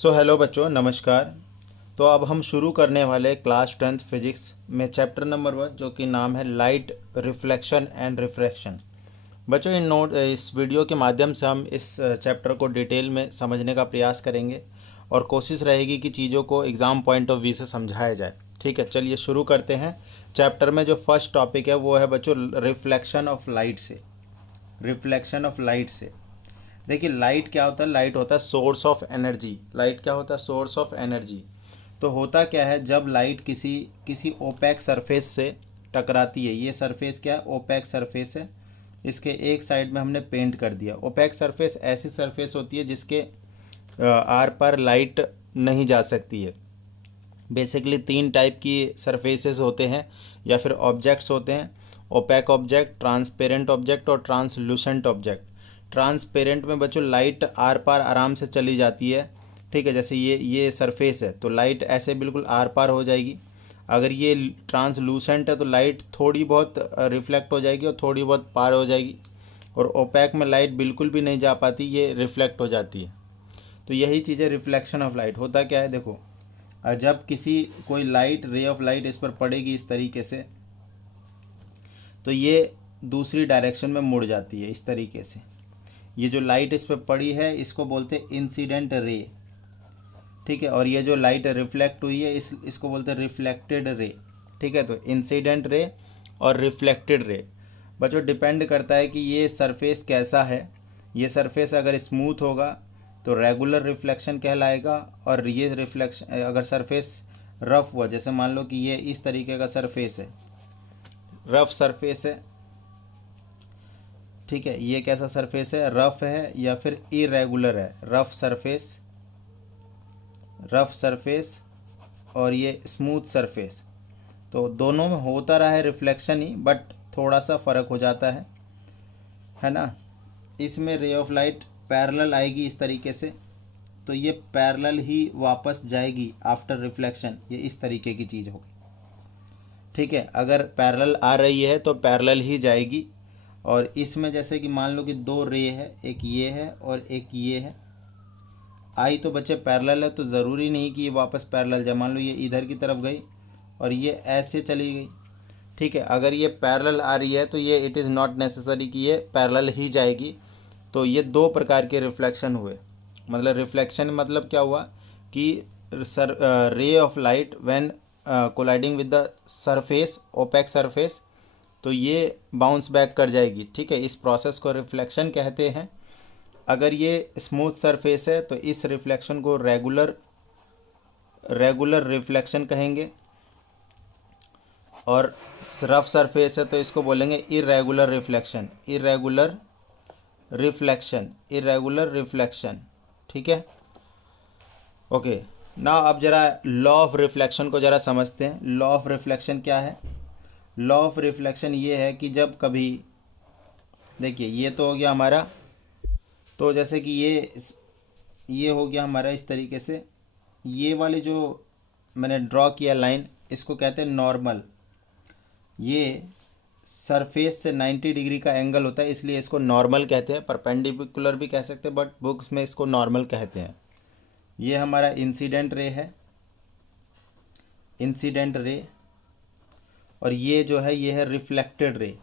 Hello बच्चों, नमस्कार। तो अब हम शुरू करने वाले क्लास 10th फिजिक्स में चैप्टर नंबर 1, जो कि नाम है लाइट रिफ्लेक्शन एंड रिफ्रैक्शन। बच्चों, इस वीडियो के माध्यम से हम इस चैप्टर को डिटेल में समझने का प्रयास करेंगे और कोशिश रहेगी कि चीज़ों को एग्ज़ाम पॉइंट ऑफ व्यू से समझाया जाए। ठीक है, चलिए शुरू करते हैं। चैप्टर में जो फर्स्ट टॉपिक है वो है बच्चों रिफ्लेक्शन ऑफ लाइट से। रिफ्लेक्शन ऑफ लाइट से देखिए, लाइट क्या होता है? लाइट होता है सोर्स ऑफ एनर्जी। लाइट क्या होता है? Source of energy. तो होता क्या है, जब लाइट किसी किसी ओपैक सरफेस से टकराती है। ये सरफेस क्या है? ओपैक सरफेस है। इसके एक साइड में हमने पेंट कर दिया। ओपैक सरफेस ऐसी सरफेस होती है जिसके आर पार लाइट नहीं जा सकती है। बेसिकली 3 टाइप की सरफेसेस होते हैं या फिर ऑब्जेक्ट्स होते हैं: ओपैक ऑब्जेक्ट, ट्रांसपेरेंट ऑब्जेक्ट और ट्रांसलूसेंट ऑब्जेक्ट। ट्रांसपेरेंट में बच्चों लाइट आर पार आराम से चली जाती है। ठीक है, जैसे ये सरफेस है तो लाइट ऐसे बिल्कुल आर पार हो जाएगी। अगर ये ट्रांसलूसेंट है तो लाइट थोड़ी बहुत रिफ्लेक्ट हो जाएगी और थोड़ी बहुत पार हो जाएगी। और ओपैक में लाइट बिल्कुल भी नहीं जा पाती, ये रिफ्लेक्ट हो जाती है। तो यही चीज़ है रिफ्लेक्शन ऑफ लाइट। होता क्या है, देखो, जब कोई लाइट, रे ऑफ लाइट इस पर पड़ेगी इस तरीके से, तो ये दूसरी डायरेक्शन में मुड़ जाती है इस तरीके से। ये जो लाइट इस पर पड़ी है इसको बोलते हैं इंसिडेंट रे। ठीक है, और ये जो लाइट रिफ्लेक्ट हुई है इसको बोलते हैं रिफ्लेक्टेड रे। ठीक है, तो इंसिडेंट रे और रिफ्लेक्टेड रे बच्चों डिपेंड करता है कि ये सरफेस कैसा है। ये सरफेस अगर स्मूथ होगा तो रेगुलर रिफ्लेक्शन कहलाएगा, और ये रिफ्लेक्शन अगर सरफेस रफ हुआ, जैसे मान लो कि ये इस तरीके का सरफेस है, रफ सरफेस है। ठीक है, ये कैसा सरफेस है? रफ है या फिर इरेगुलर है। रफ सरफेस, रफ सरफेस और ये स्मूथ सरफेस, तो दोनों में होता रहा है रिफ्लेक्शन ही, बट थोड़ा सा फ़र्क हो जाता है ना। इसमें रे ऑफ लाइट पैरेलल आएगी इस तरीके से, तो ये पैरेलल ही वापस जाएगी आफ्टर रिफ्लेक्शन। ये इस तरीके की चीज़ होगी। ठीक है, अगर पैरेलल आ रही है तो पैरेलल ही जाएगी। और इसमें जैसे कि मान लो कि 2 रे है, एक ये है और एक ये है। आई तो बच्चे पैरेलल है तो ज़रूरी नहीं कि ये वापस पैरेलल जाए। मान लो ये इधर की तरफ गई और ये ऐसे चली गई। ठीक है, अगर ये पैरेलल आ रही है तो ये इट इज़ नॉट नेसेसरी कि ये पैरेलल ही जाएगी। तो ये 2 प्रकार के रिफ्लेक्शन हुए। मतलब रिफ्लेक्शन मतलब क्या हुआ कि ray of light when colliding with the surface, opaque surface, तो ये बाउंस बैक कर जाएगी। ठीक है, इस प्रोसेस को रिफ्लेक्शन कहते हैं। अगर ये स्मूथ सरफेस है तो इस रिफ्लेक्शन को रेगुलर रिफ्लेक्शन कहेंगे, और रफ सरफेस है तो इसको बोलेंगे इरेगुलर रिफ्लेक्शन। Irregular reflection. ठीक है, ओके। ना अब जरा लॉ ऑफ रिफ्लेक्शन को जरा समझते हैं। लॉ ऑफ रिफ्लेक्शन क्या है? लॉ ऑफ रिफ्लेक्शन ये है कि जब कभी, देखिए ये तो हो गया हमारा, तो जैसे कि ये हो गया हमारा इस तरीके से। ये वाले जो मैंने ड्रॉ किया लाइन, इसको कहते हैं नॉर्मल। ये सरफेस से 90 डिग्री का एंगल होता है, इसलिए इसको नॉर्मल कहते हैं। परपेंडिकुलर भी कह सकते हैं, बट बुक्स में इसको नॉर्मल कहते हैं। ये हमारा इंसिडेंट रे है, इंसिडेंट रे। और ये जो है ये है रिफ्लेक्टेड रे,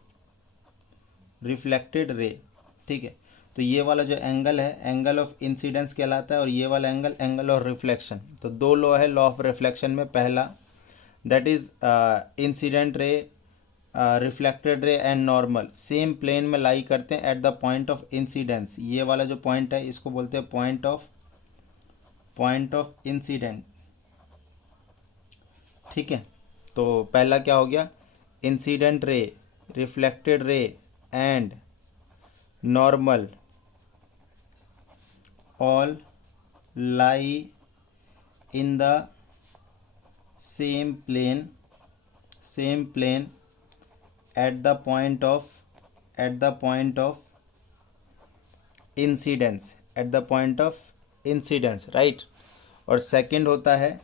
रिफ्लेक्टेड रे। ठीक है, तो ये वाला जो एंगल है एंगल ऑफ इंसिडेंस कहलाता है, और ये वाला एंगल एंगल ऑफ रिफ्लेक्शन। तो 2 लॉ है लॉ ऑफ रिफ्लेक्शन में। पहला that is incident ray, reflected ray and normal same plane में लाई करते हैं at the point of incidence. ये वाला जो पॉइंट है इसको बोलते हैं पॉइंट ऑफ इंसिडेंट। ठीक है, तो पहला क्या हो गया? Incident ray, reflected ray and normal all lie in the same plane at the point of incidence, right. और सेकंड होता है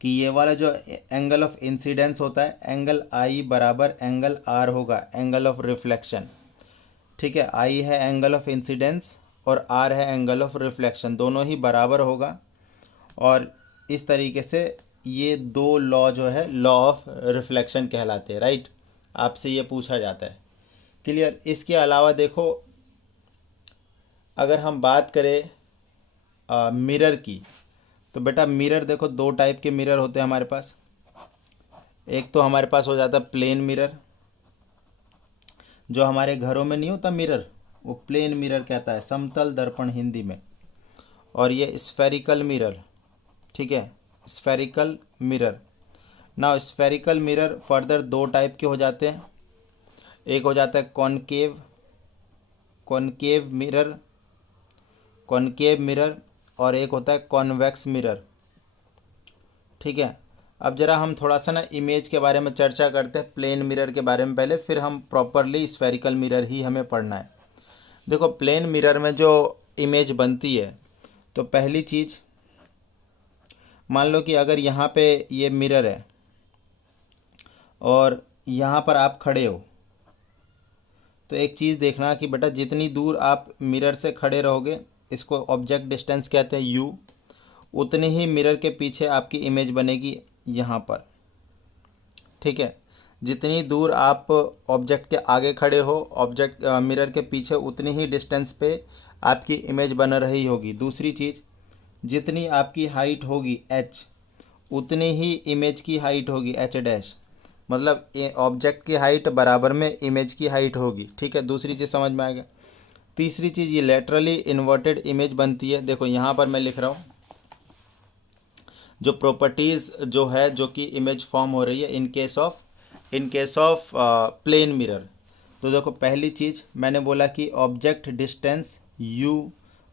कि ये वाला जो एंगल ऑफ इंसिडेंस होता है, एंगल आई बराबर एंगल आर होगा, एंगल ऑफ रिफ्लेक्शन। ठीक है, आई है एंगल ऑफ इंसिडेंस और आर है एंगल ऑफ रिफ्लेक्शन, दोनों ही बराबर होगा। और इस तरीके से ये दो लॉ जो है लॉ ऑफ रिफ्लेक्शन कहलाते हैं, राइट। आपसे ये पूछा जाता है, क्लियर। इसके अलावा देखो, अगर हम बात करें मिरर की, तो बेटा मिरर देखो दो टाइप के मिरर होते हैं हमारे पास। एक तो हमारे पास हो जाता है प्लेन मिरर, जो हमारे घरों में नहीं होता मिरर, वो प्लेन मिरर कहता है, समतल दर्पण हिंदी में। और ये स्फेरिकल मिरर, ठीक है, स्फेरिकल मिरर। ना स्फेरिकल मिरर फर्दर दो टाइप के हो जाते हैं। एक हो जाता है concave, concave mirror, concave mirror, और एक होता है कॉन्वेक्स मिरर, ठीक है। अब जरा हम थोड़ा सा ना इमेज के बारे में चर्चा करते हैं, प्लेन मिरर के बारे में पहले, फिर हम प्रॉपरली स्फेरिकल मिरर ही हमें पढ़ना है। देखो प्लेन मिरर में जो इमेज बनती है, तो पहली चीज़ मान लो कि अगर यहाँ पे ये मिरर है और यहाँ पर आप खड़े हो, तो एक चीज़ देखना कि बेटा जितनी दूर आप मिरर से खड़े रहोगे, इसको ऑब्जेक्ट डिस्टेंस कहते हैं u, उतनी ही मिरर के पीछे आपकी इमेज बनेगी यहाँ पर, ठीक है। जितनी दूर आप ऑब्जेक्ट के आगे खड़े हो, ऑब्जेक्ट मिरर के पीछे, उतनी ही डिस्टेंस पे आपकी इमेज बन रही होगी। दूसरी चीज़, जितनी आपकी हाइट होगी h, उतनी ही इमेज की हाइट होगी h डैश, मतलब ऑब्जेक्ट की हाइट बराबर में इमेज की हाइट होगी, ठीक है। दूसरी चीज़ समझ में आ गया। तीसरी चीज़, ये लेटरली इन्वर्टेड इमेज बनती है। देखो यहाँ पर मैं लिख रहा हूँ जो प्रॉपर्टीज़ जो है, जो कि इमेज फॉर्म हो रही है in case of plane mirror. तो देखो पहली चीज़ मैंने बोला कि ऑब्जेक्ट डिस्टेंस u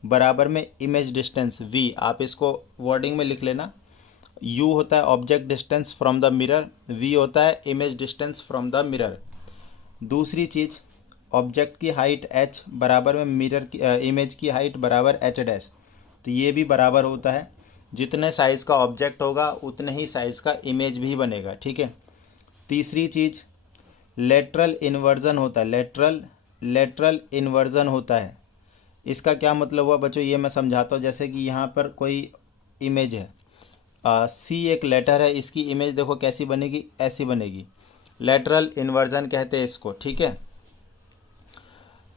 बराबर में इमेज डिस्टेंस v, आप इसको वर्डिंग में लिख लेना। u होता है object distance from the mirror, v होता है image distance from the mirror. दूसरी चीज़, ऑब्जेक्ट की हाइट h बराबर में मिरर की इमेज की हाइट बराबर h डैश, तो ये भी बराबर होता है। जितने साइज़ का ऑब्जेक्ट होगा उतने ही साइज़ का इमेज भी बनेगा, ठीक है। तीसरी चीज़, लेटरल इन्वर्जन होता है, लेटरल इन्वर्जन होता है। इसका क्या मतलब हुआ बच्चों, ये मैं समझाता हूँ। जैसे कि यहाँ पर कोई इमेज है, सी एक लेटर है, इसकी इमेज देखो कैसी बनेगी, ऐसी बनेगी। लेटरल इन्वर्जन कहते हैं इसको, ठीक है।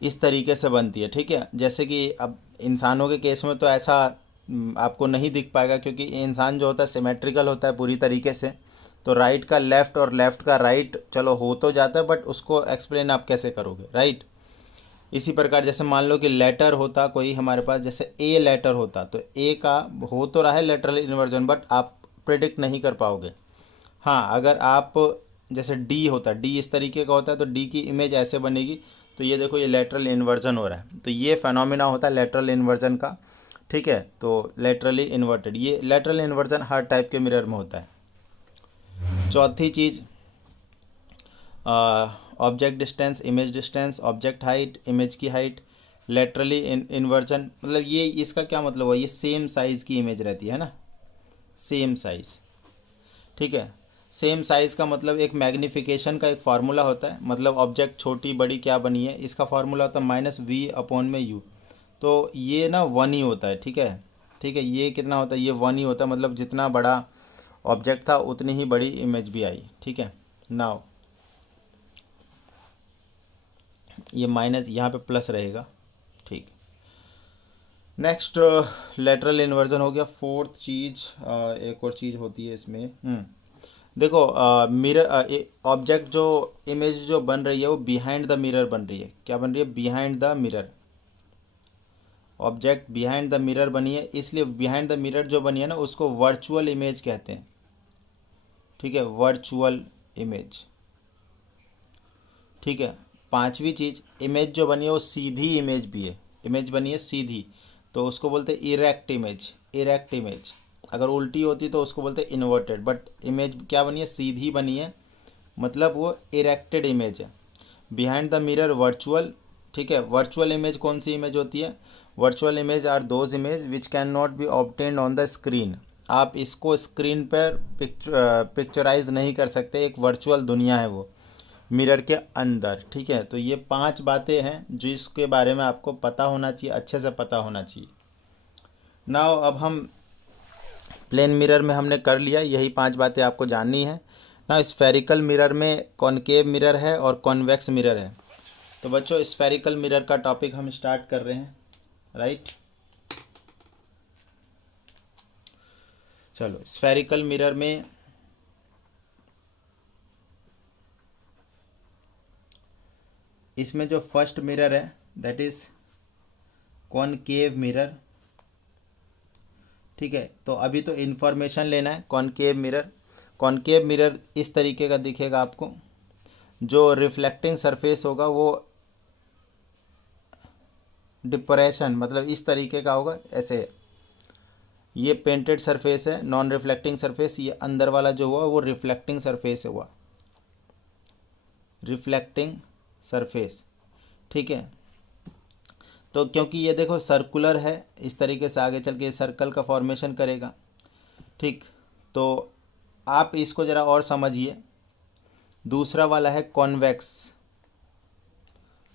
इस तरीके से बनती है, ठीक है। जैसे कि अब इंसानों के केस में तो ऐसा आपको नहीं दिख पाएगा, क्योंकि इंसान जो होता है सिमेट्रिकल होता है पूरी तरीके से। तो राइट का लेफ़्ट और लेफ़्ट का राइट चलो हो तो जाता है, बट उसको एक्सप्लेन आप कैसे करोगे, राइट। इसी प्रकार जैसे मान लो कि लेटर होता कोई हमारे पास, जैसे ए लेटर होता, तो ए का हो तो रहा है लेटरल इन्वर्जन, बट आप प्रिडिक्ट नहीं कर पाओगे। हाँ, अगर आप जैसे डी होता, डी इस तरीके का होता है, तो डी की इमेज ऐसे बनेगी। तो ये देखो ये लेटरल इन्वर्जन हो रहा है, तो ये फेनोमेना होता है लेटरल इन्वर्जन का, ठीक है। तो लेटरली इन्वर्टेड, ये लेटरल इन्वर्जन हर टाइप के मिरर में होता है। चौथी चीज़, object distance, image distance, object height, image की हाइट, लेटरली इन्वर्जन, मतलब ये इसका क्या मतलब हुआ, ये सेम साइज़ की इमेज रहती है ना, सेम साइज़, ठीक है। सेम साइज़ का मतलब एक मैग्नीफिकेशन का एक फार्मूला होता है, मतलब ऑब्जेक्ट छोटी बड़ी क्या बनी है, इसका फार्मूला होता है -v/u। तो ये ना 1 ही होता है, ठीक है, ठीक है। ये कितना होता है, ये 1 ही होता है, मतलब जितना बड़ा ऑब्जेक्ट था उतनी ही बड़ी इमेज भी आई, ठीक है। नाउ ये माइनस यहाँ पे प्लस रहेगा, ठीक। नेक्स्ट लेटरल इन्वर्जन हो गया। फोर्थ चीज़, एक और चीज़ होती है इसमें, देखो मिरर ऑब्जेक्ट जो इमेज जो बन रही है वो बिहाइंड द मिरर बन रही है। क्या बन रही है, behind the mirror. Object behind the mirror बनी है, इसलिए बिहाइंड द मिरर जो बनी है ना, उसको वर्चुअल इमेज कहते हैं, ठीक है, वर्चुअल इमेज, ठीक है। पांचवी चीज़, इमेज जो बनी है वो सीधी इमेज भी है, इमेज बनी है सीधी, तो उसको बोलते हैं इरेक्ट इमेज, इरेक्ट इमेज। अगर उल्टी होती तो उसको बोलते हैं इन्वर्टेड, बट इमेज क्या बनी है, सीधी बनी है, मतलब वो इरेक्टेड इमेज है। बिहाइंड द मिरर वर्चुअल, ठीक है। वर्चुअल इमेज कौन सी इमेज होती है, virtual image are those image which can not be obtained on the screen. आप इसको स्क्रीन पर पिक्चराइज नहीं कर सकते, एक वर्चुअल दुनिया है वो, मिरर के अंदर। ठीक है, तो ये 5 बातें हैं जो इसके बारे में आपको पता होना चाहिए, अच्छे से पता होना चाहिए। नाउ अब हम प्लेन मिरर में हमने कर लिया, यही 5 बातें आपको जाननी है। ना स्फेरिकल मिरर में कॉनकेव मिरर है और कॉन्वेक्स मिरर है। तो बच्चों स्फेरिकल मिरर का टॉपिक हम स्टार्ट कर रहे हैं, राइट। चलो स्फेरिकल मिरर में इसमें जो फर्स्ट मिरर है दैट इज कॉनकेव मिरर। ठीक है, तो अभी तो इन्फॉर्मेशन लेना है। कॉनकेव मिरर, कॉनकेव मिरर इस तरीके का दिखेगा आपको। जो रिफ्लेक्टिंग सरफेस होगा वो डिप्रेशन मतलब इस तरीके का होगा, ऐसे। ये पेंटेड सरफेस है, नॉन रिफ्लेक्टिंग सरफेस। ये अंदर वाला जो हुआ वो रिफ्लेक्टिंग सरफेस हुआ, रिफ्लेक्टिंग सरफेस। ठीक है, तो क्योंकि ये देखो सर्कुलर है, इस तरीके से आगे चल के सर्कल का फॉर्मेशन करेगा। ठीक, तो आप इसको ज़रा और समझिए। दूसरा वाला है convex,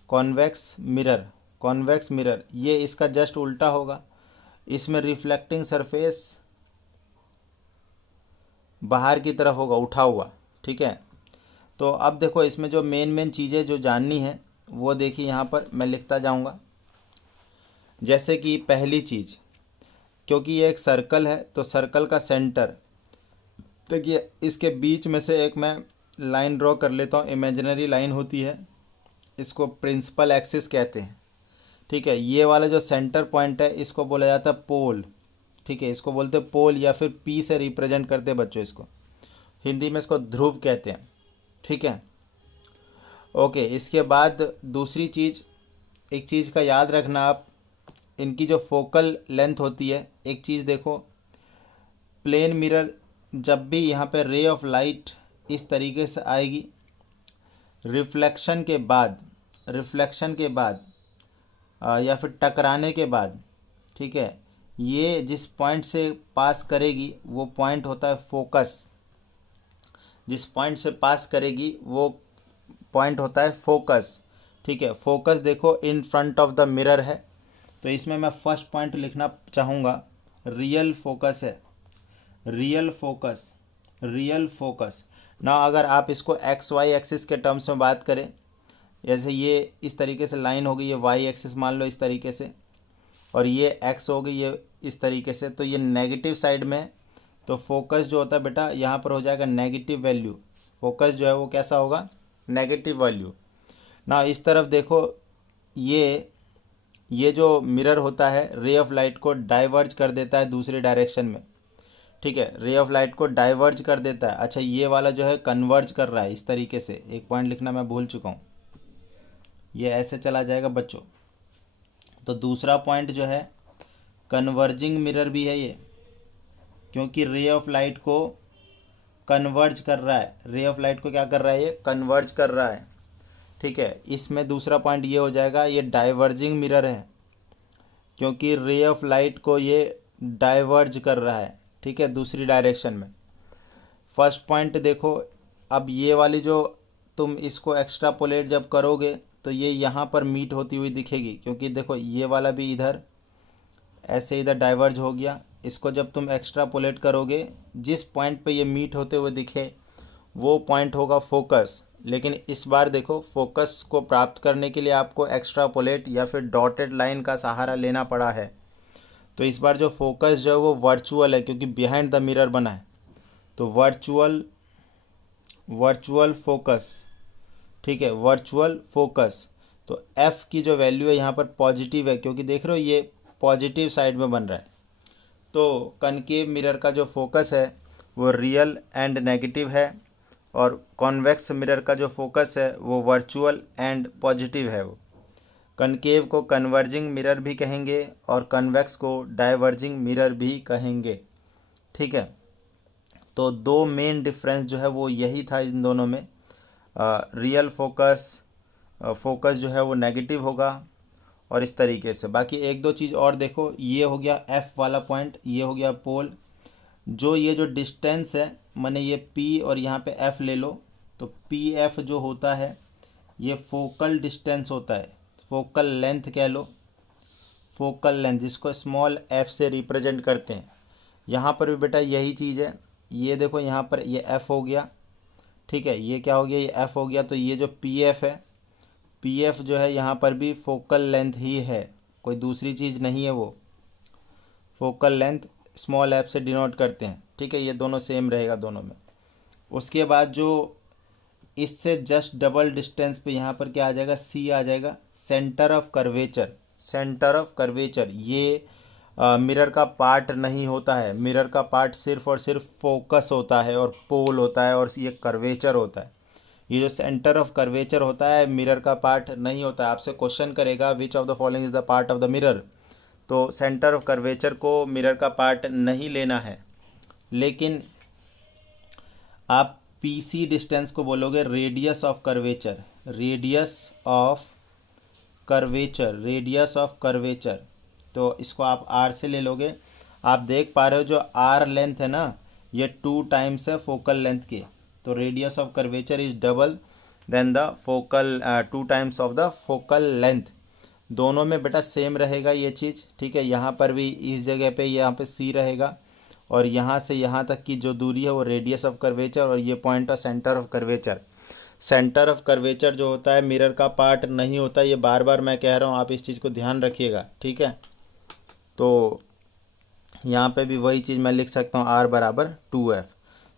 convex mirror. Convex mirror ये इसका जस्ट उल्टा होगा। इसमें रिफ्लेक्टिंग सरफेस बाहर की तरफ होगा, उठा हुआ। ठीक है, तो अब देखो इसमें जो मेन चीज़ें जो जाननी है वो देखिए, यहाँ पर मैं लिखता जाऊँगा। जैसे कि पहली चीज़, क्योंकि ये एक सर्कल है तो सर्कल का सेंटर, देखिए इसके बीच में से एक मैं लाइन ड्रॉ कर लेता हूँ। इमेजिनरी लाइन होती है, इसको प्रिंसिपल एक्सिस कहते हैं। ठीक है, ये वाला जो सेंटर पॉइंट है इसको बोला जाता है पोल। ठीक है, इसको बोलते हैं पोल या फिर पी से रिप्रेजेंट करते हैं बच्चों इसको। हिंदी में इसको ध्रुव कहते हैं। ठीक है, ओके। इसके बाद दूसरी चीज़, एक चीज़ का याद रखना आप, इनकी जो फोकल लेंथ होती है। एक चीज़ देखो, प्लेन मिरर जब भी यहाँ पे रे ऑफ लाइट इस तरीके से आएगी, रिफ्लेक्शन के बाद, रिफ्लेक्शन के बाद या फिर टकराने के बाद, ठीक है, ये जिस पॉइंट से पास करेगी वो पॉइंट होता है फोकस। जिस पॉइंट से पास करेगी वो पॉइंट होता है फोकस। ठीक है, फोकस देखो in front of the mirror है, तो इसमें मैं फर्स्ट पॉइंट लिखना चाहूँगा, रियल फोकस है। रियल फोकस, रियल फोकस ना। अगर आप इसको एक्स वाई एक्सिस के टर्म्स में बात करें, जैसे ये इस तरीके से लाइन होगी, ये वाई एक्सिस मान लो इस तरीके से, और ये एक्स होगी ये इस तरीके से, तो ये नेगेटिव साइड में है। तो फोकस जो होता है बेटा यहाँ पर हो जाएगा नेगेटिव वैल्यू। फोकस जो है वो कैसा होगा, नेगेटिव वैल्यू ना। इस तरफ देखो, ये जो मिरर होता है रे ऑफ लाइट को डाइवर्ज कर देता है दूसरी डायरेक्शन में। ठीक है, रे ऑफ लाइट को डाइवर्ज कर देता है। अच्छा, ये वाला जो है कन्वर्ज कर रहा है इस तरीके से। एक पॉइंट लिखना मैं भूल चुका हूँ, ये ऐसे चला जाएगा बच्चों। तो दूसरा पॉइंट जो है कन्वर्जिंग मिरर भी है ये, क्योंकि रे ऑफ लाइट को कन्वर्ज कर रहा है। रे ऑफ लाइट को क्या कर रहा है, ये कन्वर्ज कर रहा है। ठीक है, इसमें दूसरा पॉइंट ये हो जाएगा, ये डाइवर्जिंग मिरर है, क्योंकि रे ऑफ लाइट को ये डाइवर्ज कर रहा है। ठीक है, दूसरी डायरेक्शन में। फर्स्ट पॉइंट देखो, अब ये वाली जो तुम इसको एक्स्ट्रापोलेट जब करोगे तो ये यहाँ पर मीट होती हुई दिखेगी, क्योंकि देखो ये वाला भी इधर ऐसे इधर डाइवर्ज हो गया। इसको जब तुम एक्स्ट्रापोलेट करोगे, जिस पॉइंट पे ये मीट होते हुए दिखे वो पॉइंट होगा फोकस। लेकिन इस बार देखो, फोकस को प्राप्त करने के लिए आपको एक्स्ट्रापोलेट या फिर डॉटेड लाइन का सहारा लेना पड़ा है। तो इस बार जो फोकस जो है वो वर्चुअल है, क्योंकि बिहाइंड द मिरर बना है, तो वर्चुअल फोकस। ठीक है, वर्चुअल फोकस। तो एफ की जो वैल्यू है यहाँ पर पॉजिटिव है, क्योंकि देख रहे हो ये पॉजिटिव साइड में बन रहा है। तो कनकेव मिरर का जो फोकस है वो रियल एंड नेगेटिव है, और कॉन्वेक्स मिरर का जो फोकस है वो वर्चुअल एंड पॉजिटिव है। वो कनकेव को कन्वर्जिंग मिरर भी कहेंगे और कन्वेक्स को डाइवर्जिंग मिरर भी कहेंगे। ठीक है, तो दो मेन डिफरेंस जो है वो यही था इन दोनों में। रियल फोकस जो है वो नेगेटिव होगा, और इस तरीके से। बाकी एक दो चीज़ और देखो, ये हो गया एफ वाला पॉइंट, ये हो गया पोल। जो ये जो डिस्टेंस है, माने ये पी और यहाँ पे एफ ले लो, तो पी एफ जो होता है ये फोकल डिस्टेंस होता है, फोकल लेंथ कह लो, फोकल लेंथ जिसको स्मॉल एफ से रिप्रेजेंट करते हैं। यहाँ पर भी बेटा यही चीज़ है, ये देखो यहाँ पर ये एफ हो गया, ठीक है, ये क्या हो गया, ये एफ हो गया। तो ये जो पी एफ है, पी एफ जो है यहाँ पर भी फोकल लेंथ ही है, कोई दूसरी चीज़ नहीं है, वो फोकल लेंथ स्मॉल एफ से डिनोट करते हैं, ठीक है। ये दोनों सेम रहेगा दोनों में। उसके बाद जो इससे जस्ट डबल डिस्टेंस पे यहाँ पर क्या आ जाएगा, सी आ जाएगा, centre of curvature. Centre of curvature ये मिरर का पार्ट नहीं होता है, मिरर का पार्ट सिर्फ और सिर्फ फोकस होता है और पोल होता है और ये कर्वेचर होता है। ये जो सेंटर ऑफ कर्वेचर होता है मिरर का पार्ट नहीं होता है। आपसे क्वेश्चन करेगा which of the following is the part of the mirror, तो सेंटर ऑफ कर्वेचर को मिरर का पार्ट नहीं लेना है। लेकिन आप पीसी डिस्टेंस को बोलोगे radius of curvature, radius of curvature, radius of curvature, तो इसको आप आर से ले लोगे। आप देख पा रहे हो जो आर लेंथ है ना, ये 2 टाइम्स है फोकल लेंथ के, तो radius of curvature is double than the focal 2 times of the focal length. दोनों में बेटा सेम रहेगा ये चीज़, ठीक है। यहाँ पर भी इस जगह पे यहाँ पे सी रहेगा और यहाँ से यहाँ तक की जो दूरी है वो रेडियस ऑफ कर्वेचर, और ये point of centre of curvature. Centre of curvature जो होता है मिरर का पार्ट नहीं होता, ये बार बार मैं कह रहा हूँ, आप इस चीज़ को ध्यान रखिएगा, ठीक है। तो यहाँ पे भी वही चीज़ मैं लिख सकता हूँ, आर बराबर 2F।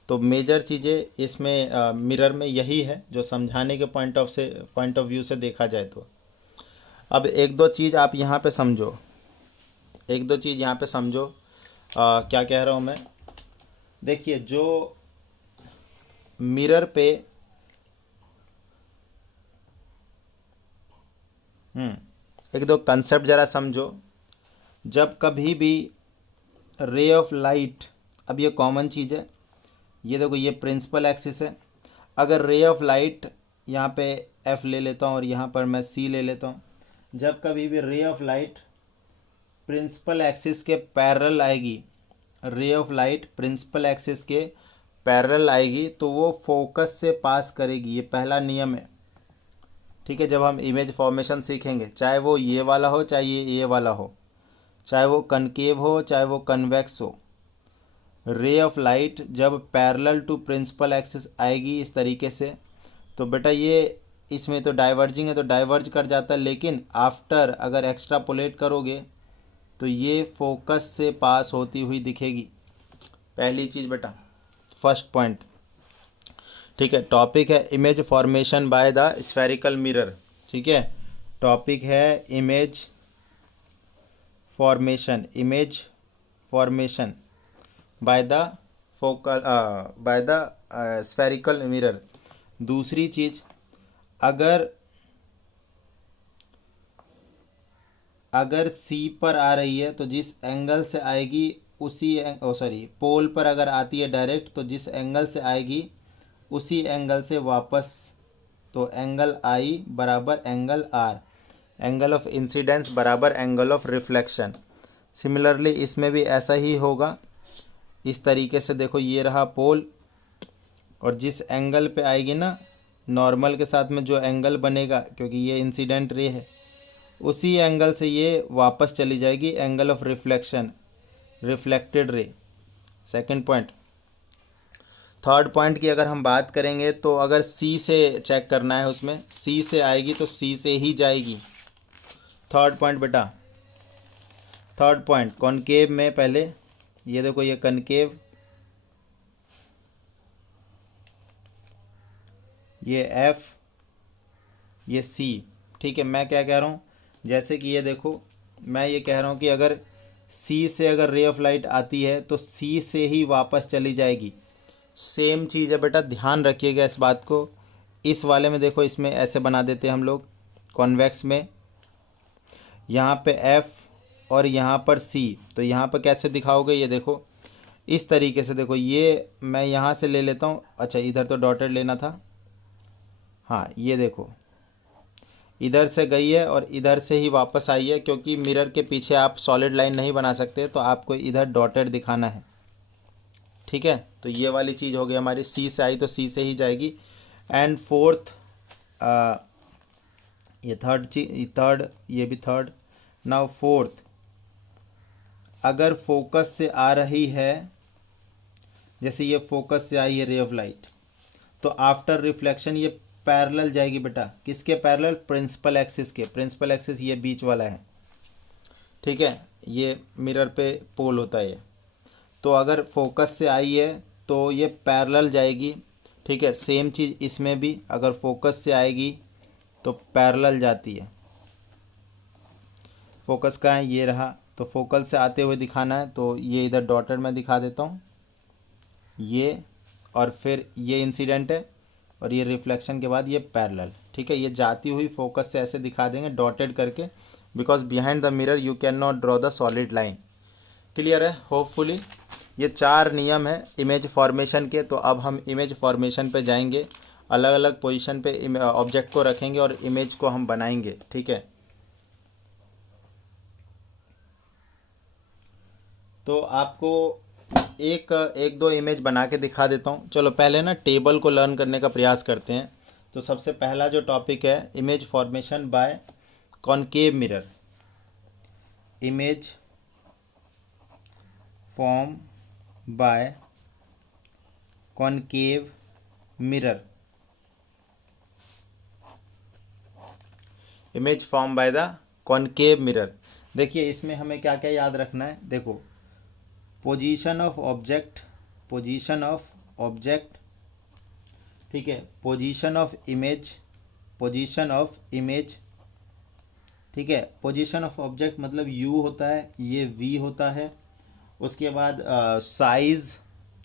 तो मेजर चीज़ें इसमें मिरर में यही है जो समझाने के पॉइंट ऑफ व्यू से देखा जाए तो। अब एक दो चीज़ आप यहाँ पे समझो, एक दो चीज़ यहाँ पे समझो, क्या कह रहा हूँ मैं। देखिए जो मिरर पे एक दो कंसेप्ट ज़रा समझो। जब कभी भी रे ऑफ लाइट, अब ये कॉमन चीज़ है, ये देखो ये प्रिंसिपल एक्सिस है। अगर रे ऑफ लाइट यहाँ पे एफ ले लेता हूँ और यहाँ पर मैं सी ले लेता हूँ, जब कभी भी ray of light principal axis के पैरेलल आएगी, ray of light principal axis के पैरेलल आएगी तो वो फोकस से पास करेगी, ये पहला नियम है, ठीक है। जब हम इमेज फॉर्मेशन सीखेंगे, चाहे वो ये वाला हो चाहे ये वाला हो, चाहे वो कनकेव हो चाहे वो कन्वेक्स हो, रे ऑफ लाइट जब पैरेलल टू प्रिंसिपल एक्सिस आएगी इस तरीके से, तो बेटा ये इसमें तो डाइवर्जिंग है तो डाइवर्ज कर जाता है, लेकिन आफ्टर अगर एक्स्ट्रापोलेट करोगे तो ये फोकस से पास होती हुई दिखेगी। पहली चीज़ बेटा, फर्स्ट पॉइंट, ठीक है। टॉपिक है image formation by the spherical mirror, ठीक है। टॉपिक है image formation, image formation by the focal by the spherical mirror. दूसरी चीज़, अगर सी पर आ रही है तो जिस एंगल से आएगी उसी पोल पर अगर आती है डायरेक्ट तो जिस एंगल से आएगी उसी एंगल से वापस, तो एंगल आई बराबर angle R, angle of incidence बराबर एंगल ऑफ रिफ्लेक्शन। सिमिलरली इसमें भी ऐसा ही होगा, इस तरीके से देखो ये रहा पोल, और जिस एंगल पे आएगी ना नॉर्मल के साथ में जो एंगल बनेगा, क्योंकि ये इंसिडेंट रे है, उसी एंगल से ये वापस चली जाएगी, angle of reflection, reflected ray. Second point. Third point की अगर हम बात करेंगे तो अगर सी से चेक करना है, उसमें सी से आएगी तो सी से ही जाएगी। थर्ड पॉइंट बेटा, थर्ड पॉइंट कॉनकेव में, पहले ये देखो ये कनकेव, ये एफ, ये सी, ठीक है। मैं क्या कह रहा हूँ, जैसे कि ये देखो मैं ये कह रहा हूँ कि अगर सी से अगर रे ऑफ लाइट आती है तो सी से ही वापस चली जाएगी। सेम चीज़ है बेटा, ध्यान रखिएगा इस बात को। इस वाले में देखो, इसमें ऐसे बना देते हैं हम लोग कॉन्वेक्स में, यहाँ पे एफ और यहाँ पर सी, तो यहाँ पर कैसे दिखाओगे, ये देखो इस तरीके से। देखो ये मैं यहाँ से ले लेता हूँ, अच्छा इधर तो डॉटेड लेना था, हाँ ये देखो इधर से गई है और इधर से ही वापस आई है, क्योंकि मिरर के पीछे आप सॉलिड लाइन नहीं बना सकते तो आपको इधर डॉटेड दिखाना है, ठीक है। तो ये वाली चीज़ हो गई हमारी, सी से आई तो सी से ही जाएगी। एंड फोर्थ, ये थर्ड, ये भी थर्ड। नाउ फोर्थ, अगर फोकस से आ रही है, जैसे ये फोकस से आई है रे ऑफ लाइट, तो आफ्टर रिफ्लेक्शन ये पैरेलल जाएगी बेटा, किसके पैरेलल? प्रिंसिपल एक्सिस के। प्रिंसिपल एक्सिस ये बीच वाला है, ठीक है, ये मिरर पे पोल होता है ये। तो अगर फोकस से आई है तो ये पैरेलल जाएगी, ठीक है। सेम चीज़ इसमें भी, अगर फोकस से आएगी तो पैरेलल जाती है। फोकस कहाँ है? ये रहा। तो फोकल से आते हुए दिखाना है, तो ये इधर डॉटेड में दिखा देता हूँ, ये, और फिर ये इंसिडेंट है, और ये रिफ्लेक्शन के बाद ये पैरेलल, ठीक है। ये जाती हुई फोकस से ऐसे दिखा देंगे डॉटेड करके, because behind the mirror you can not draw the solid line. Clear है? होपफुली ये 4 नियम है इमेज फॉर्मेशन के। तो अब हम इमेज फॉर्मेशन पे जाएंगे, अलग अलग पोजीशन पे ऑब्जेक्ट को रखेंगे और इमेज को हम बनाएंगे, ठीक है। तो आपको एक दो इमेज बना के दिखा देता हूँ। चलो पहले ना टेबल को लर्न करने का प्रयास करते हैं। तो सबसे पहला जो टॉपिक है, image formation by concave mirror. Image form bye concave mirror. Image form by the concave mirror. देखिए इसमें हमें क्या क्या याद रखना है। देखो, position of object, position of object, ठीक है, position of image, position of image, ठीक है। पोजीशन ऑफ ऑब्जेक्ट मतलब यू होता है, ये वी होता है। उसके बाद साइज,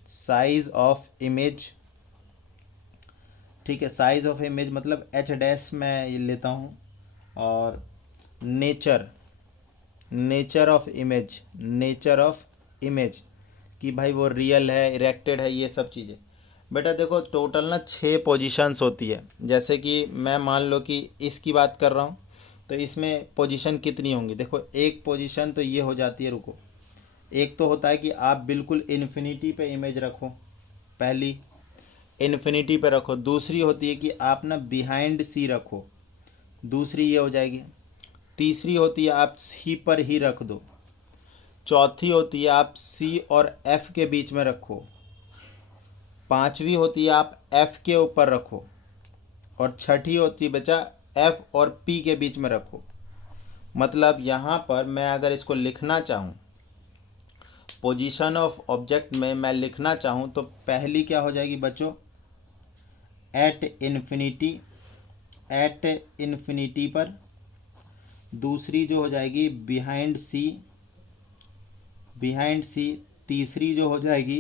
साइज ऑफ इमेज, ठीक है। साइज ऑफ इमेज मतलब एच डैश मैं ये लेता हूँ। और nature, nature of image, nature of image, कि भाई वो रियल है, इरेक्टेड है, ये सब चीज़ें। बेटा देखो टोटल ना 6 पोजीशंस होती है। जैसे कि मैं मान लो कि इसकी बात कर रहा हूँ, तो इसमें पोजीशन कितनी होंगी? देखो एक पोजीशन तो ये हो जाती है, रुको, एक तो होता है कि आप बिल्कुल इन्फिनिटी पे इमेज रखो, पहली इन्फिनिटी पे रखो। दूसरी होती है कि आप ना बिहाइंड सी रखो, दूसरी ये हो जाएगी। तीसरी होती है आप सी पर ही रख दो। चौथी होती है आप सी और एफ के बीच में रखो। पांचवी होती है आप एफ के ऊपर रखो। और छठी होती है बच्चा एफ और पी के बीच में रखो। मतलब यहाँ पर मैं अगर इसको लिखना चाहूँ, पोजीशन ऑफ ऑब्जेक्ट में मैं लिखना चाहूँ, तो पहली क्या हो जाएगी बच्चों? एट इन्फिनिटी, एट इन्फिनिटी पर। दूसरी जो हो जाएगी बिहाइंड सी, बिहाइंड सी। तीसरी जो हो जाएगी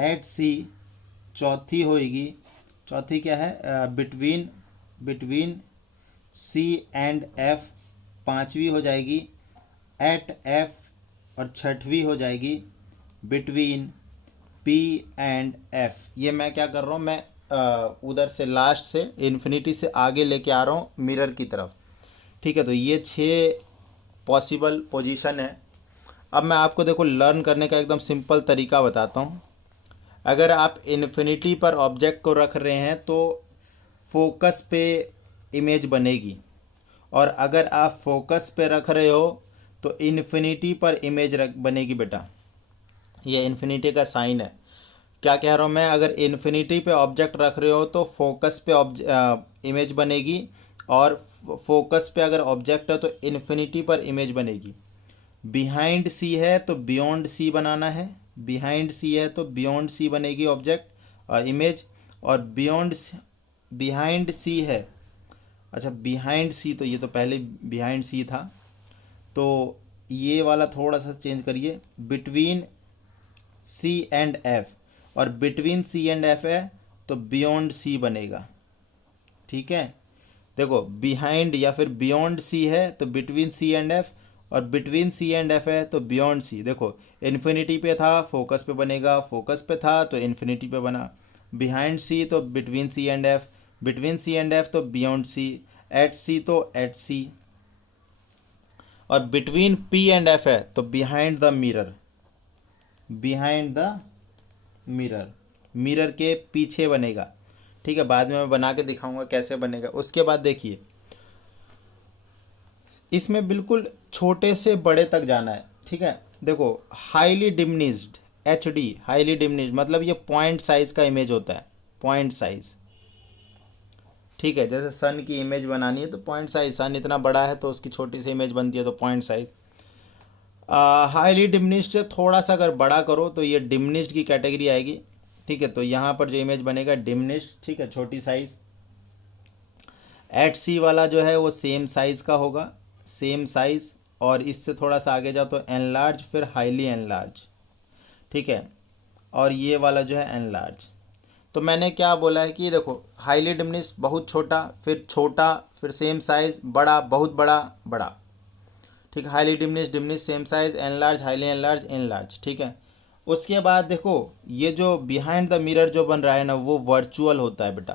एट सी। चौथी होएगी, चौथी क्या है? Between, between C and F. पांचवी हो जाएगी एट एफ। और छठवीं हो जाएगी बिटवीन पी एंड एफ। ये मैं क्या कर रहा हूँ, मैं उधर से लास्ट से इन्फिनिटी से आगे लेके आ रहा हूँ मिरर की तरफ, ठीक है। तो ये 6 पॉसिबल पोजीशन है। अब मैं आपको देखो लर्न करने का एकदम सिंपल तरीका बताता हूँ। अगर आप इन्फिनिटी पर ऑब्जेक्ट को रख रहे हैं तो फोकस पे इमेज बनेगी, और अगर आप फोकस पे रख रहे हो तो इन्फिनिटी पर इमेज रख बनेगी बेटा। ये इन्फिनिटी का साइन है। क्या कह रहा हूँ मैं? अगर इन्फिनिटी पे ऑब्जेक्ट रख रहे हो तो फोकस पे इमेज बनेगी, और फोकस पे अगर ऑब्जेक्ट है तो इन्फिनिटी पर इमेज बनेगी। बिहाइंड सी है तो बियॉन्ड सी बनाना है, बिहाइंड सी है तो बियॉन्ड सी बनेगी ऑब्जेक्ट इमेज। और बियॉन्ड, बिहाइंड सी है, अच्छा बिहाइंड सी, तो ये तो पहले बिहाइंड सी था, तो ये वाला थोड़ा सा चेंज करिए, बिटवीन सी एंड एफ। और बिटवीन सी एंड एफ है तो बियॉन्ड सी बनेगा, ठीक है। देखो बिहाइंड या फिर बियॉन्ड सी है तो बिटवीन सी एंड एफ, और बिटवीन सी एंड एफ है तो बियॉन्ड सी। देखो इन्फिनिटी पे था फोकस पे बनेगा, फोकस पे था तो इन्फिनिटी पे बना। बिहाइंड सी तो between C and F, between C and F तो बियॉन्ड सी, एट सी तो एट सी। और बिटवीन पी एंड एफ है तो behind the mirror, behind the mirror, mirror के पीछे बनेगा, ठीक है, बाद में मैं बना के दिखाऊंगा कैसे बनेगा। उसके बाद देखिए इसमें बिल्कुल छोटे से बड़े तक जाना है। ठीक है, देखो highly diminished, H D highly diminished मतलब ये पॉइंट साइज का इमेज होता है, पॉइंट साइज। ठीक है, जैसे सन की इमेज बनानी है तो पॉइंट साइज, सन इतना बड़ा है तो उसकी छोटी सी इमेज बनती है तो पॉइंट साइज। हाईली डिमिनिश्ड से थोड़ा सा अगर बड़ा करो तो ये डिमिनिश्ड की कैटेगरी आएगी। ठीक है, तो यहाँ पर जो इमेज बनेगा डिमिनिश्ड, ठीक है, छोटी साइज। एट सी वाला जो है वो सेम साइज़ का होगा, सेम साइज़। और इससे थोड़ा सा आगे जाओ तो एनलार्ज, फिर हाईली एनलार्ज। ठीक है, और ये वाला जो है एनलार्ज। तो मैंने क्या बोला है कि देखो हाईली डिमिनिश बहुत छोटा, फिर सेम साइज़, बड़ा बहुत बड़ा, बड़ा। ठीक है, highly diminish, diminish same size, enlarge, highly enlarge, enlarge. ठीक है, उसके बाद देखो ये जो बिहाइंड द मिरर जो बन रहा है ना वो वर्चुअल होता है बेटा,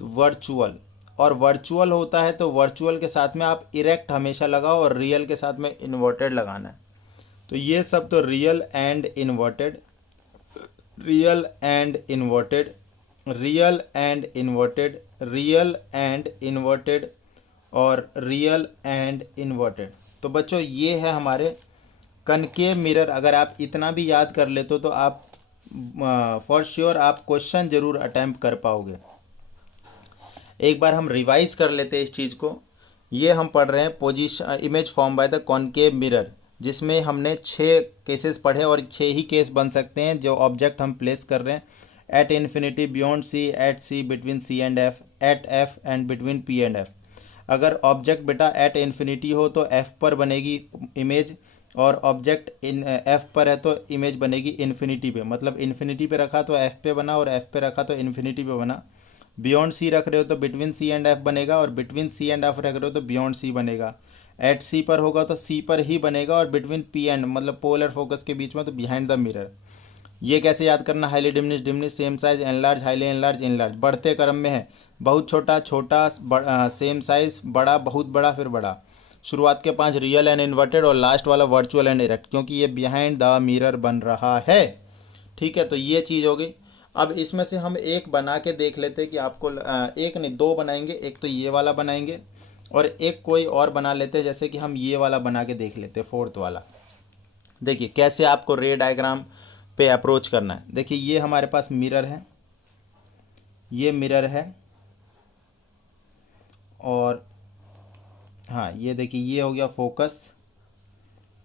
तो वर्चुअल। और वर्चुअल होता है तो वर्चुअल के साथ में आप इरेक्ट हमेशा लगाओ और रियल के साथ में इन्वर्टेड लगाना है। तो ये सब तो real and inverted, real and inverted, real and inverted, real and inverted और रियल एंड इन्वर्टेड। तो बच्चों ये है हमारे कनकेव मिरर। अगर आप इतना भी याद कर लेते हो तो आप फॉर श्योर आप क्वेश्चन जरूर अटेम्प्ट कर पाओगे। एक बार हम रिवाइज कर लेते हैं इस चीज़ को। ये हम पढ़ रहे हैं position image form by the concave mirror, जिसमें हमने 6 केसेस पढ़े और 6 ही केस बन सकते हैं जो ऑब्जेक्ट हम प्लेस कर रहे हैं। At infinity, beyond C, at C, between C and F, at F and between P and F. अगर ऑब्जेक्ट बेटा एट इन्फिनिटी हो तो एफ पर बनेगी इमेज, और ऑब्जेक्ट इन एफ पर है तो इमेज बनेगी इन्फिनिटी पे। मतलब इन्फिनिटी पे रखा तो एफ पे बना और एफ पे रखा तो इन्फिनिटी पे बना। बियॉन्ड सी रख रहे हो तो बिटवीन सी एंड एफ बनेगा, और बिटवीन सी एंड एफ रख रहे हो तो बियॉन्ड सी बनेगा। एट सी पर होगा तो सी पर ही बनेगा, और बिटवीन पी एंड मतलब पोल और फोकस के बीच में तो बिहाइंड द मिरर। ये कैसे याद करना, highly diminish, diminish same size, enlarge, highly enlarge, enlarge. बढ़ते क्रम में है, बहुत छोटा, छोटा, सेम साइज, बड़ा, बहुत बड़ा, फिर बड़ा। शुरुआत के 5 रियल एंड इन्वर्टेड और लास्ट वाला वर्चुअल एंड इरेक्ट, क्योंकि ये बिहाइंड द मिरर बन रहा है। ठीक है, तो ये चीज़ हो गई। अब इसमें से हम एक बना के देख लेते हैं कि आपको एक नहीं 2 बनाएंगे। एक तो ये वाला बनाएंगे और एक कोई और बना लेते हैं, जैसे कि हम ये वाला बना के देख लेते हैं, 4th वाला। देखिए कैसे आपको रे डायग्राम पे अप्रोच करना है। देखिए ये हमारे पास मिरर है, ये मिरर है, और हाँ ये देखिए ये हो गया फोकस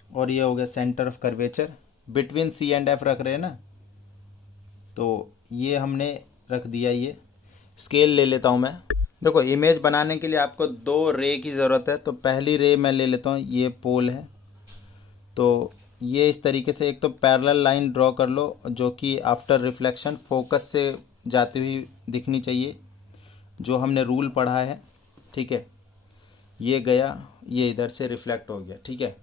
और ये हो गया centre of curvature. Between C and F रख रहे हैं ना, तो ये हमने रख दिया। ये स्केल ले लेता हूँ मैं। देखो इमेज बनाने के लिए आपको 2 रे की ज़रूरत है, तो पहली रे मैं ले लेता हूँ, ये पोल है। तो ये इस तरीके से एक तो पैरेलल लाइन ड्रॉ कर लो जो कि आफ्टर रिफ्लेक्शन फोकस से जाती हुई दिखनी चाहिए, जो हमने रूल पढ़ा है। ठीक है, ये गया, ये इधर से रिफ्लेक्ट हो गया। ठीक है,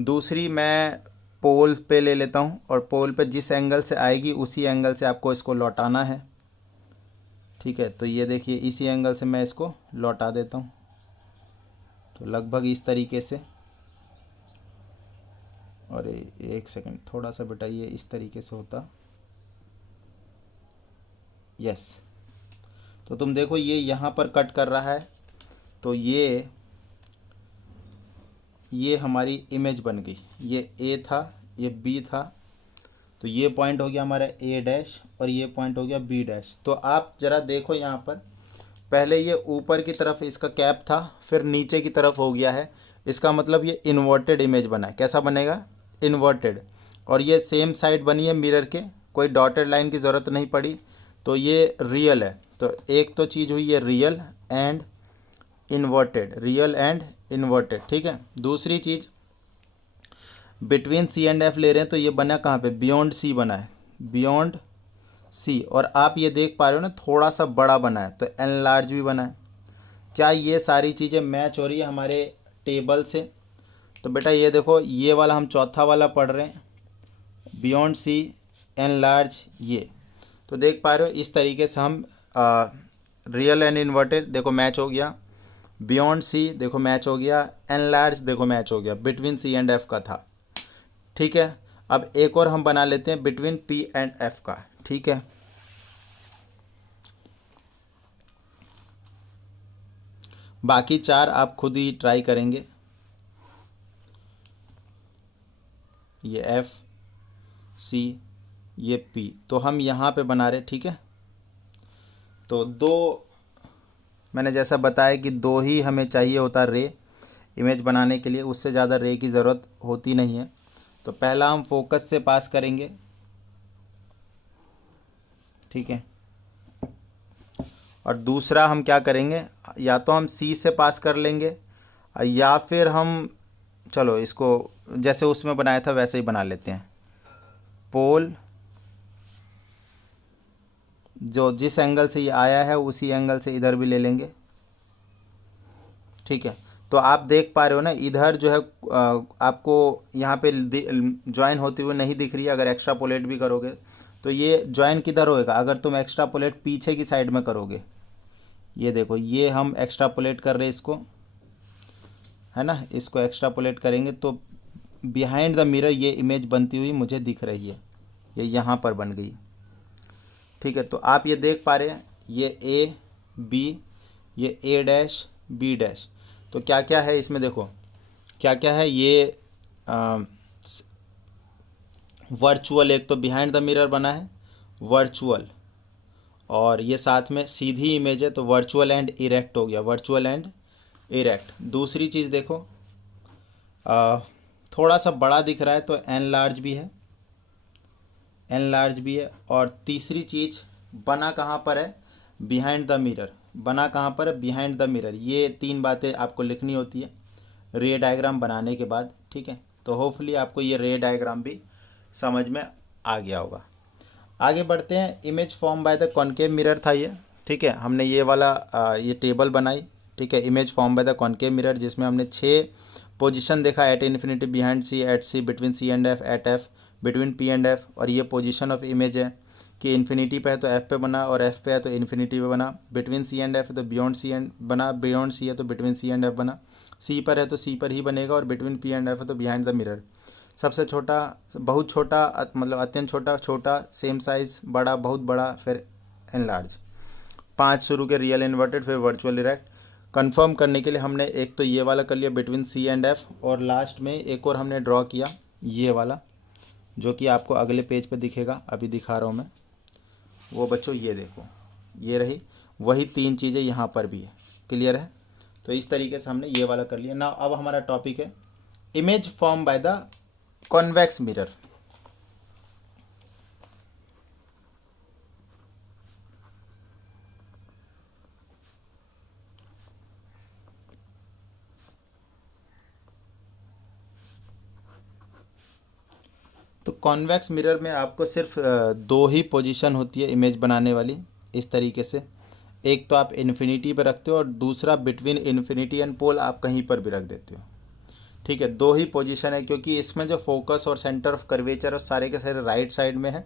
दूसरी मैं पोल पे ले लेता हूँ, और पोल पे जिस एंगल से आएगी उसी एंगल से आपको इसको लौटाना है। ठीक है, तो ये देखिए इसी एंगल से मैं इसको लौटा देता हूँ, तो लगभग इस तरीके से। और एक सेकंड, थोड़ा सा बेटा ये इस तरीके से होता। यस, तो तुम देखो ये यहाँ पर कट कर रहा है, तो ये हमारी इमेज बन गई। ये ए था, ये बी था, तो ये पॉइंट हो गया हमारा ए डैश और ये पॉइंट हो गया बी डैश। तो आप ज़रा देखो यहाँ पर, पहले ये ऊपर की तरफ इसका कैप था, फिर नीचे की तरफ हो गया है। इसका मतलब ये इन्वर्टेड इमेज बना है। कैसा बनेगा, इन्वर्टेड। और ये सेम साइड बनी है मिरर के, कोई डॉटेड लाइन की ज़रूरत नहीं पड़ी, तो ये रियल है। तो एक तो चीज़ हुई ये real and inverted, real and inverted. ठीक है, दूसरी चीज़ बिटवीन सी एंड एफ ले रहे हैं, तो ये बना कहाँ पे, बियॉन्ड सी बना है, बियॉन्ड सी। और आप ये देख पा रहे हो ना थोड़ा सा बड़ा बना है, तो एन लार्ज भी बना है। क्या ये सारी चीज़ें मैच हो रही है हमारे टेबल से? तो बेटा ये देखो ये वाला हम चौथा वाला पढ़ रहे हैं, बियॉन्ड सी, एन लार्ज, ये। तो देख पा रहे हो इस तरीके से हम रियल एंड इन्वर्टेड देखो मैच हो गया, बियॉन्ड सी देखो मैच हो गया, एन लार्ज देखो मैच हो गया, बिटवीन सी एंड एफ का था। ठीक है, अब एक और हम बना लेते हैं बिटवीन पी एंड एफ का। ठीक है, बाकी 4 आप खुद ही ट्राई करेंगे। ये एफ, सी, ये पी, तो हम यहाँ पे बना रहे, ठीक है। तो दो, मैंने जैसा बताया कि दो ही हमें चाहिए होता रे इमेज बनाने के लिए, उससे ज़्यादा रे की ज़रूरत होती नहीं है। तो पहला हम फोकस से पास करेंगे, ठीक है। और दूसरा हम क्या करेंगे, या तो हम सी से पास कर लेंगे या फिर हम, चलो इसको जैसे उसमें बनाया था वैसे ही बना लेते हैं। पोल जो जिस एंगल से ये आया है उसी एंगल से इधर भी ले लेंगे, ठीक है। तो आप देख पा रहे हो ना, इधर जो है आपको यहाँ पे ज्वाइन होती हुई नहीं दिख रही है। अगर एक्स्ट्रापोलेट भी करोगे तो ये ज्वाइन किधर होएगा, अगर तुम एक्स्ट्रापोलेट पीछे की साइड में करोगे, ये देखो, ये हम एक्स्ट्रापोलेट कर रहे हैं इसको, है ना, इसको एक्स्ट्रापोलेट करेंगे तो बिहाइंड द मिरर ये इमेज बनती हुई मुझे दिख रही है, ये यहाँ पर बन गई, ठीक है। तो आप ये देख पा रहे हैं, ये ए बी, ये ए डैश बी डैश। तो क्या क्या है इसमें, देखो क्या क्या है ये, वर्चुअल, एक तो बिहाइंड द मिरर बना है वर्चुअल, और ये साथ में सीधी इमेज है तो वर्चुअल एंड इरेक्ट हो गया, वर्चुअल एंड इरेक्ट। दूसरी चीज़ देखो, थोड़ा सा बड़ा दिख रहा है तो एन लार्ज भी है, एन लार्ज भी है। और तीसरी चीज़, बना कहाँ पर है, बिहाइंड द मिरर, बना कहाँ पर है, बिहाइंड द मिरर। ये 3 बातें आपको लिखनी होती है रे डायग्राम बनाने के बाद, ठीक है। तो होपफुली आपको ये रे डायग्राम भी समझ में आ गया होगा। आगे बढ़ते हैं, image form by the concave mirror था ये, ठीक है। हमने ये वाला ये टेबल बनाई, ठीक है, image form by the concave mirror, जिसमें हमने 6 पोजीशन देखा, at infinity, behind C, at C, between C and F, at F, between P and F. और ये पोजीशन ऑफ इमेज है कि इन्फिनिटी पे है तो एफ पे बना, और एफ पे है तो इन्फिनिटी पे बना। बिटवीन सी एंड एफ है तो बियॉन्ड सी एंड बना, बियॉन्ड सी है तो बिटवीन सी एंड एफ बना। सी पर है तो सी पर ही बनेगा, और बिटवीन पी एंड एफ है तो बिहाइंड द मिरर। सबसे छोटा, बहुत छोटा, मतलब अत्यंत छोटा, छोटा, सेम साइज, बड़ा, बहुत बड़ा, फिर एनलार्ज। 5 शुरू के, रियल इन्वर्टेड, फिर वर्चुअल इरेक्ट। कंफर्म करने के लिए हमने एक तो ये वाला कर लिया बिटवीन सी एंड एफ, और लास्ट में एक और हमने ड्रॉ किया ये वाला, जो कि आपको अगले पेज पे दिखेगा, अभी दिखा रहा हूँ मैं वो। बच्चों ये देखो, ये रही वही 3 चीज़ें यहाँ पर भी है, क्लियर है। तो इस तरीके से हमने ये वाला कर लिया ना। अब हमारा टॉपिक है image form by the convex mirror. तो कॉन्वेक्स मिरर में आपको सिर्फ 2 ही पोजीशन होती है इमेज बनाने वाली, इस तरीके से। एक तो आप इन्फिनिटी पे रखते हो, और दूसरा बिटवीन इन्फिनिटी एंड पोल आप कहीं पर भी रख देते हो, ठीक है। 2 ही पोजीशन है, क्योंकि इसमें जो फोकस और सेंटर ऑफ कर्वेचर और सारे के सारे राइट साइड में है,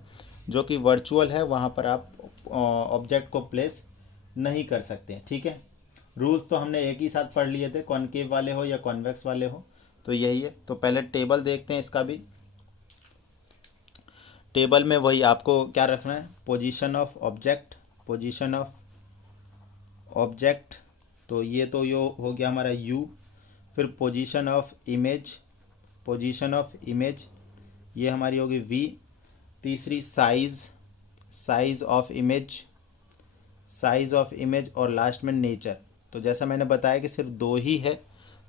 जो कि वर्चुअल है, वहाँ पर आप ऑब्जेक्ट को प्लेस नहीं कर सकते, ठीक है। रूल्स तो हमने एक ही साथ पढ़ लिए थे, कॉनकेव वाले हो या कॉन्वेक्स वाले हो, तो यही है। तो पहले टेबल देखते हैं इसका भी। टेबल में वही आपको क्या रखना है, position of object, position of object, तो ये तो यो हो गया हमारा यू। फिर position of image, position of image ये हमारी होगी वी। तीसरी size, size of image, size of image, और लास्ट में नेचर। तो जैसा मैंने बताया कि सिर्फ 2 ही है,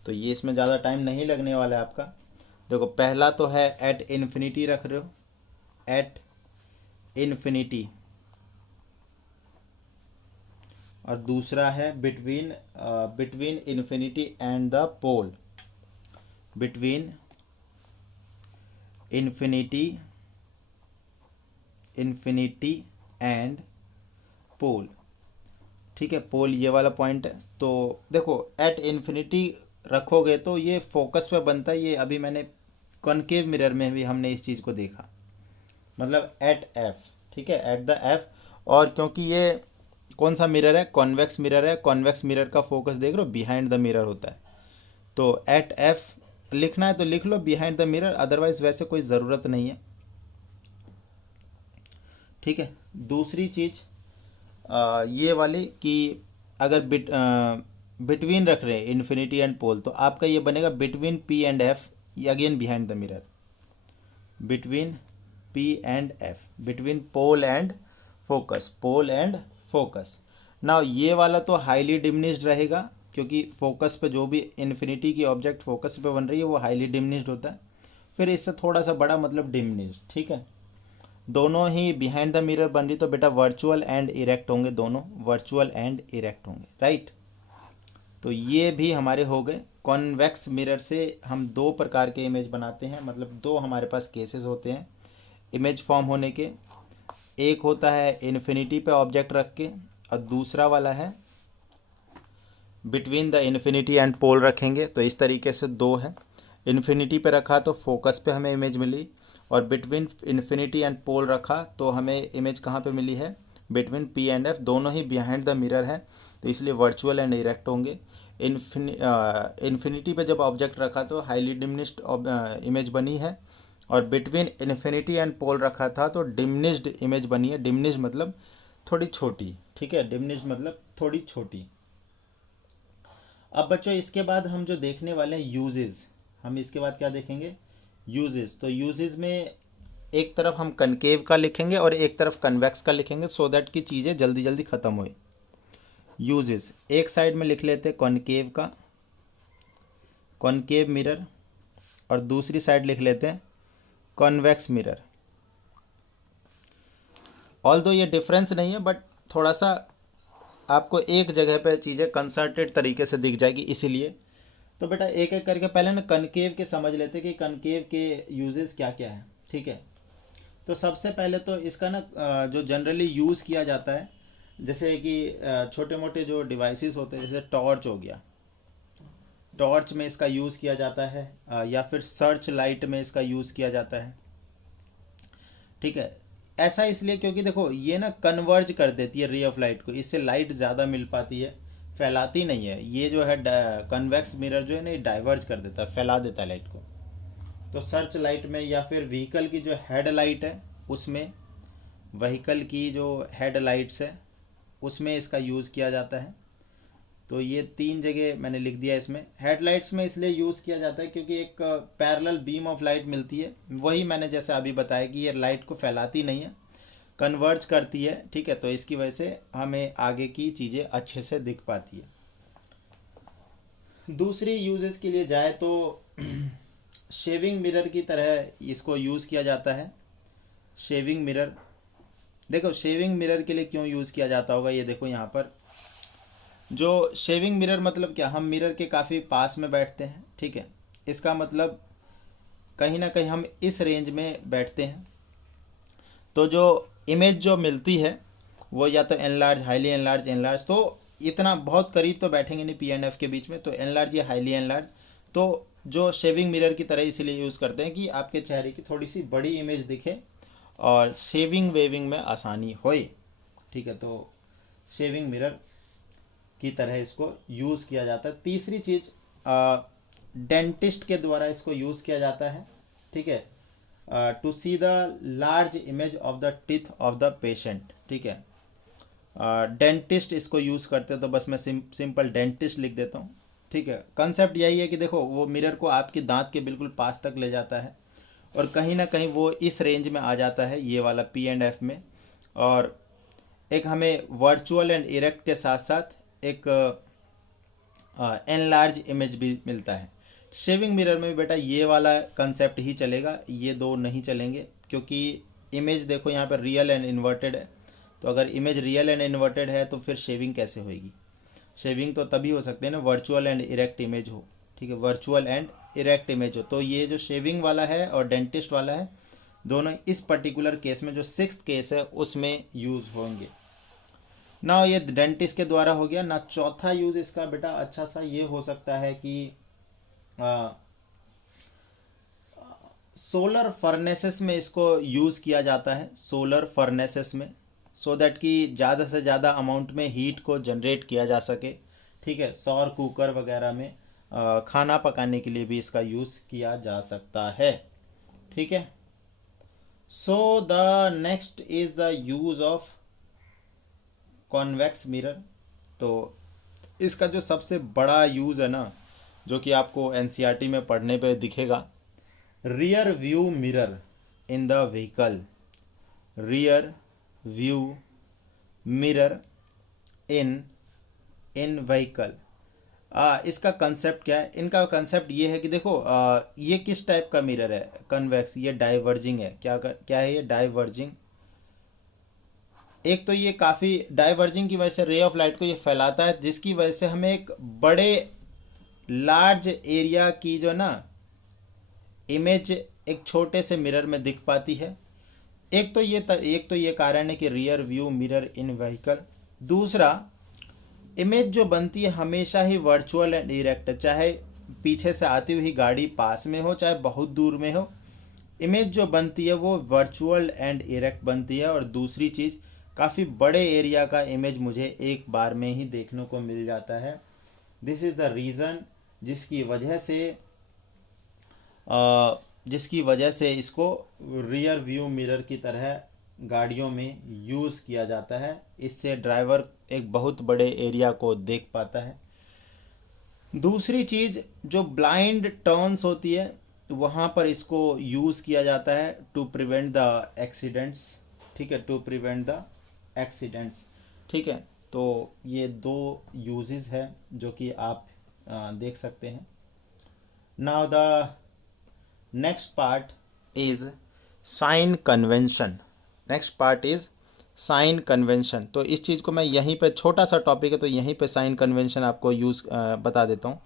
तो ये इसमें ज़्यादा टाइम नहीं लगने वाला है आपका। देखो पहला तो है एट इन्फिनिटी रख रहे हो, एट इन्फिनिटी, और दूसरा है between, between infinity and the pole, between infinity, infinity and pole, ठीक है। पोल ये वाला पॉइंट है। तो देखो एट इन्फिनिटी रखोगे तो ये फोकस पे बनता है, ये अभी मैंने कॉनकेव मिरर में भी हमने इस चीज़ को देखा, मतलब एट एफ, ठीक है, एट द एफ। और क्योंकि ये कौन सा मिरर है, कॉन्वेक्स मिरर है, कॉन्वेक्स मिरर का फोकस देख रहे हो बिहाइंड द मिरर होता है, तो एट एफ लिखना है तो लिख लो बिहाइंड द मिरर, अदरवाइज वैसे कोई ज़रूरत नहीं है, ठीक है। दूसरी चीज़ ये वाली कि अगर बिटवीन रख रहे हैं इन्फिनिटी एंड पोल, तो आपका ये बनेगा between P and F, again behind the mirror, between P and F, between pole and focus, pole and focus. ना ये वाला तो हाईली डिमिनिश्ड रहेगा, क्योंकि फोकस पे जो भी इन्फिनिटी की ऑब्जेक्ट फोकस पे बन रही है वो हाईली डिमिनिश्ड होता है। फिर इससे थोड़ा सा बड़ा मतलब डिमिनिश्ड, ठीक है। दोनों ही बिहाइंड द मिरर बन रही तो बेटा वर्चुअल एंड इरेक्ट होंगे, दोनों वर्चुअल एंड इरेक्ट होंगे, राइट। तो ये भी हमारे हो गए। कॉन्वेक्स मिरर से हम दो प्रकार के इमेज बनाते हैं, मतलब दो हमारे पास केसेस होते हैं इमेज फॉर्म होने के। एक होता है इन्फिनिटी पे ऑब्जेक्ट रख के, और दूसरा वाला है बिटवीन द इन्फिनिटी एंड पोल रखेंगे। तो इस तरीके से दो है, इन्फिनिटी पे रखा तो फोकस पे हमें इमेज मिली, और बिटवीन इन्फिनिटी एंड पोल रखा तो हमें इमेज कहाँ पे मिली है, बिटवीन पी एंड एफ। दोनों ही बिहाइंड द मिरर है, तो इसलिए वर्चुअल एंड इरेक्ट होंगे। इन्फिनिटी पे जब ऑब्जेक्ट रखा तो हाईली डिमिनिश्ड इमेज बनी है, और बिटवीन इन्फिनिटी एंड पोल रखा था तो डिमिनिश्ड इमेज बनी है। डिमिनिश्ड मतलब थोड़ी छोटी, ठीक है, डिमिनिश्ड मतलब थोड़ी छोटी। अब बच्चों इसके बाद हम जो देखने वाले हैं यूजेस, हम इसके बाद क्या देखेंगे, यूजेस। तो यूजेस में एक तरफ हम कनकेव का लिखेंगे और एक तरफ कन्वेक्स का लिखेंगे, सो दैट कि चीज़ें जल्दी जल्दी ख़त्म होए। यूजेस एक साइड में लिख लेते हैं कॉनकेव का, कॉनकेव मिरर, और दूसरी साइड लिख लेते हैं कॉन्वेक्स मिरर। ऑल्दो ये डिफरेंस नहीं है, बट थोड़ा सा आपको एक जगह पे चीज़ें कंसर्टेड तरीके से दिख जाएगी, इसीलिए। तो बेटा एक एक करके पहले ना कनकेव के समझ लेते कि कनकेव के यूजेस क्या क्या है, ठीक है। तो सबसे पहले तो इसका ना जो जनरली यूज़ किया जाता है, जैसे कि छोटे मोटे जो डिवाइसेस होते हैं, जैसे टॉर्च हो गया, टॉर्च में इसका यूज़ किया जाता है, या फिर सर्च लाइट में इसका यूज़ किया जाता है, ठीक है। ऐसा इसलिए क्योंकि देखो ये ना कन्वर्ज कर देती है रे ऑफ लाइट को, इससे लाइट ज़्यादा मिल पाती है, फैलाती नहीं है। ये जो है कन्वेक्स मिरर जो है ना, ये डाइवर्ज कर देता है, फैला देता है लाइट को। तो सर्च लाइट में, या फिर व्हीकल की जो हेड लाइट है उसमें, व्हीकल की जो हेड लाइट्स है उसमें इसका यूज़ किया जाता है। तो ये तीन जगह मैंने लिख दिया इसमें। हेडलाइट्स में इसलिए यूज़ किया जाता है क्योंकि एक पैरेलल बीम ऑफ लाइट मिलती है, वही मैंने जैसे अभी बताया कि ये लाइट को फैलाती नहीं है, कन्वर्ज करती है, ठीक है। तो इसकी वजह से हमें आगे की चीज़ें अच्छे से दिख पाती है। दूसरी यूजेस के लिए जाए तो शेविंग मिरर की तरह इसको यूज़ किया जाता है। शेविंग मिरर, देखो शेविंग मिरर के लिए क्यों यूज़ किया जाता होगा, ये देखो यहाँ पर जो शेविंग मिरर मतलब क्या, हम मिरर के काफ़ी पास में बैठते हैं, ठीक है। इसका मतलब कहीं ना कहीं हम इस रेंज में बैठते हैं, तो जो इमेज जो मिलती है वो या तो एनलार्ज, हाईली एनलार्ज, एनलार्ज, तो इतना बहुत करीब तो बैठेंगे नहीं पी एंड एफ के बीच में, तो एनलार्ज या हाईली एनलार्ज। तो जो शेविंग मिरर की तरह इसीलिए यूज़ करते हैं कि आपके चेहरे की थोड़ी सी बड़ी इमेज दिखे और शेविंग वेविंग में आसानी होए, ठीक है। तो शेविंग मिरर की तरह इसको यूज़ किया जाता है। तीसरी चीज़, डेंटिस्ट के द्वारा इसको यूज़ किया जाता है, ठीक है, to see the large image of the teeth of the patient, ठीक है। डेंटिस्ट इसको यूज़ करते हैं, तो बस मैं सिंपल डेंटिस्ट लिख देता हूँ, ठीक है। कंसेप्ट यही है कि देखो वो मिरर को आपके दांत के बिल्कुल पास तक ले जाता है, और कहीं ना कहीं वो इस रेंज में आ जाता है, ये वाला पी एंड एफ में। और एक हमें वर्चुअल एंड इरेक्ट के साथ साथ एक एनलार्ज इमेज भी मिलता है। शेविंग मिरर में भी बेटा ये वाला कंसेप्ट ही चलेगा, ये दो नहीं चलेंगे, क्योंकि इमेज देखो यहाँ पर रियल एंड इन्वर्टेड है। तो अगर इमेज रियल एंड इन्वर्टेड है तो फिर शेविंग कैसे होएगी, शेविंग तो तभी हो सकती है ना वर्चुअल एंड इरेक्ट इमेज हो, ठीक है, वर्चुअल एंड इरेक्ट इमेज हो। तो ये जो शेविंग वाला है और डेंटिस्ट वाला है, दोनों इस पर्टिकुलर केस में जो सिक्स्थ केस है उसमें यूज़ होंगे ना। ये डेंटिस्ट के द्वारा हो गया ना। चौथा यूज़ इसका बेटा अच्छा सा ये हो सकता है कि सोलर फर्नेसेस में इसको यूज़ किया जाता है, सोलर फर्नेसेस में, सो दैट कि ज़्यादा से ज़्यादा अमाउंट में हीट को जनरेट किया जा सके, ठीक है। सौर कुकर वगैरह में खाना पकाने के लिए भी इसका यूज़ किया जा सकता है, ठीक है। So the next is the use of convex mirror. तो इसका जो सबसे बड़ा यूज़ है ना, जो कि आपको एनसीईआरटी में पढ़ने पे दिखेगा, rear view mirror in the vehicle, rear view mirror in in vehicle. इसका कंसेप्ट क्या है? इनका कंसेप्ट ये है कि देखो, ये किस टाइप का मिरर है? कन्वेक्स, ये डाइवर्जिंग है। क्या है ये? डाइवर्जिंग। एक तो ये काफ़ी डाइवर्जिंग की वजह से रे ऑफ लाइट को ये फैलाता है, जिसकी वजह से हमें एक बड़े लार्ज एरिया की जो ना इमेज एक छोटे से मिरर में दिख पाती है। एक तो ये कारण है कि रियर व्यू मिरर इन व्हीकल। दूसरा, इमेज जो बनती है हमेशा ही वर्चुअल एंड डायरेक्ट, चाहे पीछे से आती हुई गाड़ी पास में हो चाहे बहुत दूर में हो, इमेज जो बनती है वो वर्चुअल एंड इरेक्ट बनती है। और दूसरी चीज़, काफ़ी बड़े एरिया का इमेज मुझे एक बार में ही देखने को मिल जाता है। दिस इज़ द रीज़न जिसकी वजह से इसको रियर व्यू मिरर की तरह गाड़ियों में यूज़ किया जाता है। इससे ड्राइवर एक बहुत बड़े एरिया को देख पाता है। दूसरी चीज़, जो ब्लाइंड टर्न्स होती है वहाँ पर इसको यूज़ किया जाता है टू प्रिवेंट द एक्सीडेंट्स। ठीक है, टू प्रिवेंट द एक्सीडेंट्स। ठीक है, तो ये दो यूजेस है जो कि आप देख सकते हैं। Now the next part is sine convention. Next part is sine convention. तो इस चीज़ को मैं यहीं पे, छोटा सा टॉपिक है तो यहीं पे साइन कन्वेंशन आपको बता देता हूँ।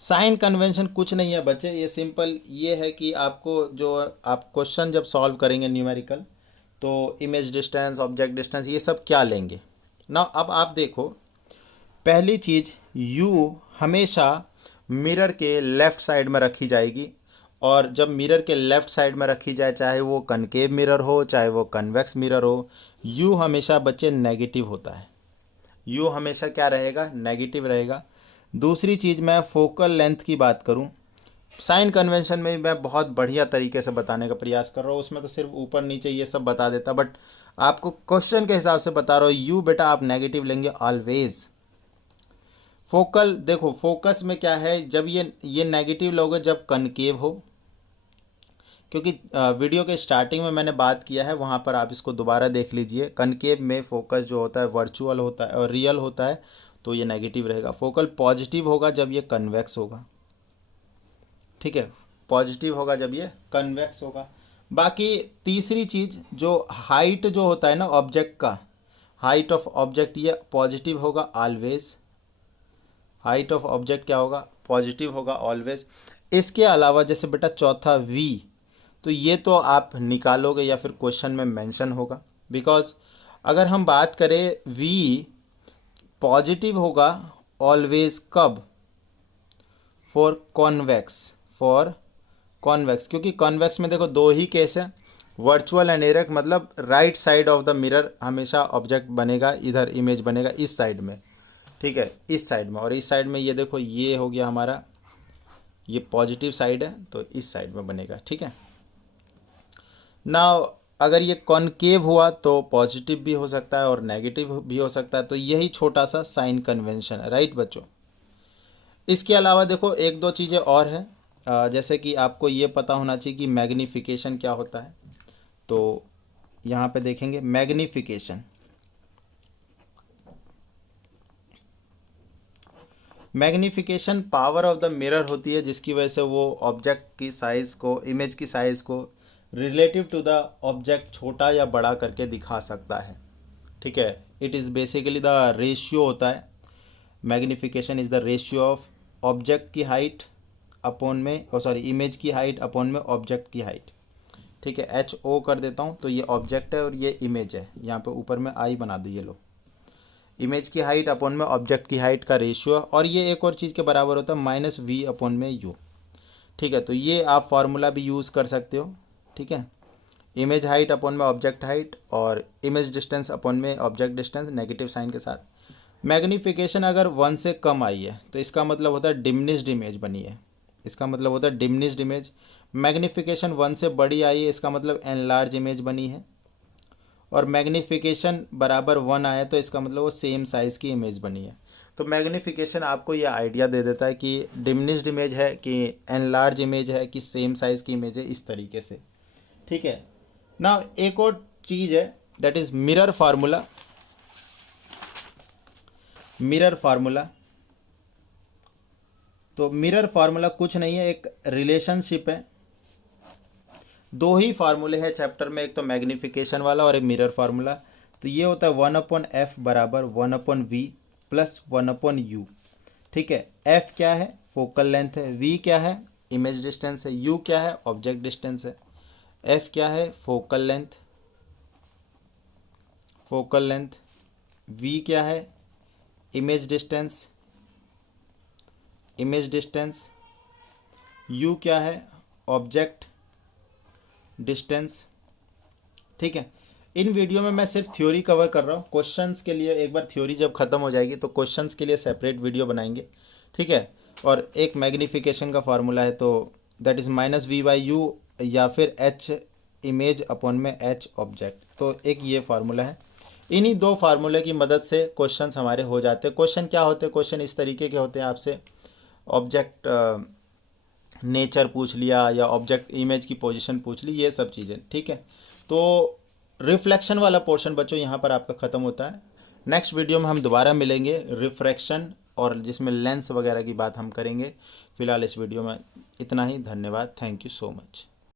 साइन कन्वेंशन कुछ नहीं है बच्चे, ये सिंपल ये है कि आपको जो आप क्वेश्चन जब सॉल्व करेंगे न्यूमेरिकल, तो इमेज डिस्टेंस, ऑब्जेक्ट डिस्टेंस, ये सब क्या लेंगे ना। अब आप देखो, पहली चीज़, यू हमेशा मिरर के लेफ़्ट साइड में रखी जाएगी। और जब मिरर के लेफ़्ट साइड में रखी जाए, चाहे वो कनकेव मिरर हो चाहे वो कन्वेक्स मिरर हो, यू हमेशा बच्चे नेगेटिव होता है। यू हमेशा क्या रहेगा? नेगेटिव रहेगा। दूसरी चीज़, मैं फोकल लेंथ की बात करूं, साइन कन्वेंशन में मैं बहुत बढ़िया तरीके से बताने का प्रयास कर रहा हूँ, उसमें तो सिर्फ ऊपर नीचे ये सब बता देता, बट आपको क्वेश्चन के हिसाब से बता रहा हूँ। यू बेटा आप नेगेटिव लेंगे ऑलवेज। फोकल, देखो फोकस में क्या है, जब ये नेगेटिव लोगे जब कनकेव हो, क्योंकि वीडियो के स्टार्टिंग में मैंने बात किया है, वहाँ पर आप इसको दोबारा देख लीजिए। कनकेव में फोकस जो होता है वर्चुअल होता है और रियल होता है, तो ये नेगेटिव रहेगा। फोकल पॉजिटिव होगा जब ये कन्वेक्स होगा। ठीक है, पॉजिटिव होगा जब ये कन्वेक्स होगा। बाकी तीसरी चीज़, जो हाइट जो होता है ना ऑब्जेक्ट का, हाइट ऑफ ऑब्जेक्ट ये पॉजिटिव होगा ऑलवेज। हाइट ऑफ ऑब्जेक्ट क्या होगा? पॉजिटिव होगा ऑलवेज। इसके अलावा जैसे बेटा चौथा वी, तो ये तो आप निकालोगे या फिर क्वेश्चन में मेंशन होगा। बिकॉज अगर हम बात करें, वी पॉजिटिव होगा ऑलवेज कब? फॉर कॉन्वेक्स, क्योंकि कॉन्वेक्स में देखो दो ही केस है, वर्चुअल एंड डायरेक्ट। मतलब right side of the mirror हमेशा ऑब्जेक्ट बनेगा, इधर इमेज बनेगा इस साइड में। ठीक है, इस साइड में, और इस साइड में ये देखो ये हो गया हमारा, ये पॉजिटिव साइड है तो इस साइड में बनेगा। ठीक है ना, अगर ये कॉनकेव हुआ तो पॉजिटिव भी हो सकता है और नेगेटिव भी हो सकता है। तो यही छोटा सा साइन कन्वेंशन है, राइट बच्चों। इसके अलावा देखो एक दो चीज़ें और हैं, जैसे कि आपको ये पता होना चाहिए कि मैग्नीफिकेशन क्या होता है। तो यहाँ पे देखेंगे magnification. Magnification power of the mirror होती है, जिसकी वजह से वो ऑब्जेक्ट की साइज़ को, इमेज की साइज़ को रिलेटिव टू द ऑब्जेक्ट छोटा या बड़ा करके दिखा सकता है। ठीक है, it is basically the ratio होता है। Magnification is the ratio of object की हाइट अपॉन में, इमेज की हाइट अपॉन में ऑब्जेक्ट की हाइट। ठीक है, एच ओ कर देता हूँ, तो ये ऑब्जेक्ट है और ये इमेज है। यहाँ पे ऊपर में आई बना दो, ये लो, इमेज की हाइट अपॉन में ऑब्जेक्ट की हाइट का रेशियो। और ये एक और चीज़ के बराबर होता है माइनस वी अपॉन में यू। ठीक है, तो ये आप फार्मूला भी यूज़ कर सकते हो। ठीक है, इमेज हाइट अपॉन में ऑब्जेक्ट हाइट और इमेज डिस्टेंस अपॉन में ऑब्जेक्ट डिस्टेंस, नेगेटिव साइन के साथ। मैग्नीफिकेशन अगर 1 से कम आई है तो इसका मतलब होता है डिमिनिश्ड इमेज बनी है। इसका मतलब होता है डिमिनिश्ड इमेज। मैग्नीफिकेशन 1 से बड़ी आई है, इसका मतलब एनलार्ज इमेज बनी है। और मैग्नीफिकेशन बराबर 1 आया तो इसका मतलब वो सेम साइज़ की इमेज बनी है। तो मैग्नीफिकेशन आपको ये आइडिया दे देता है कि डिमिनिश्ड इमेज है कि एनलार्ज इमेज है कि सेम साइज़ की इमेज है, इस तरीके से। ठीक है ना। एक और चीज़ है that is mirror formula. Mirror formula, तो मिरर फार्मूला कुछ नहीं है, एक रिलेशनशिप है। दो ही फार्मूले हैं चैप्टर में, एक तो मैग्नीफिकेशन वाला और एक मिरर फार्मूला। तो ये होता है 1/f बराबर 1/v प्लस 1/u। ठीक है, f क्या है, फोकल लेंथ है, v क्या है, इमेज डिस्टेंस है, u क्या है, ऑब्जेक्ट डिस्टेंस है। f क्या है, focal length, focal length, v क्या है, image distance, image distance, u क्या है, ऑब्जेक्ट डिस्टेंस। ठीक है, इन वीडियो में मैं सिर्फ थ्योरी कवर कर रहा हूँ। क्वेश्चंस के लिए एक बार थ्योरी जब ख़त्म हो जाएगी तो क्वेश्चंस के लिए सेपरेट वीडियो बनाएंगे। ठीक है, और एक मैग्नीफिकेशन का फार्मूला है, तो दैट इज़ -v/u या फिर h इमेज अपॉन में h ऑब्जेक्ट। तो एक ये फार्मूला है। इन्हीं दो फार्मूले की मदद से क्वेश्चंस हमारे हो जाते हैं। क्वेश्चन क्या होते हैं, क्वेश्चन इस तरीके के होते हैं, आपसे ऑब्जेक्ट नेचर पूछ लिया या ऑब्जेक्ट इमेज की पोजीशन पूछ ली, ये सब चीज़ें। ठीक है, तो रिफ्लेक्शन वाला पोर्शन बच्चों यहाँ पर आपका ख़त्म होता है। नेक्स्ट वीडियो में हम दोबारा मिलेंगे रिफ्रैक्शन और जिसमें लेंस वगैरह की बात हम करेंगे। फ़िलहाल इस वीडियो में इतना ही। धन्यवाद, थैंक यू सो मच।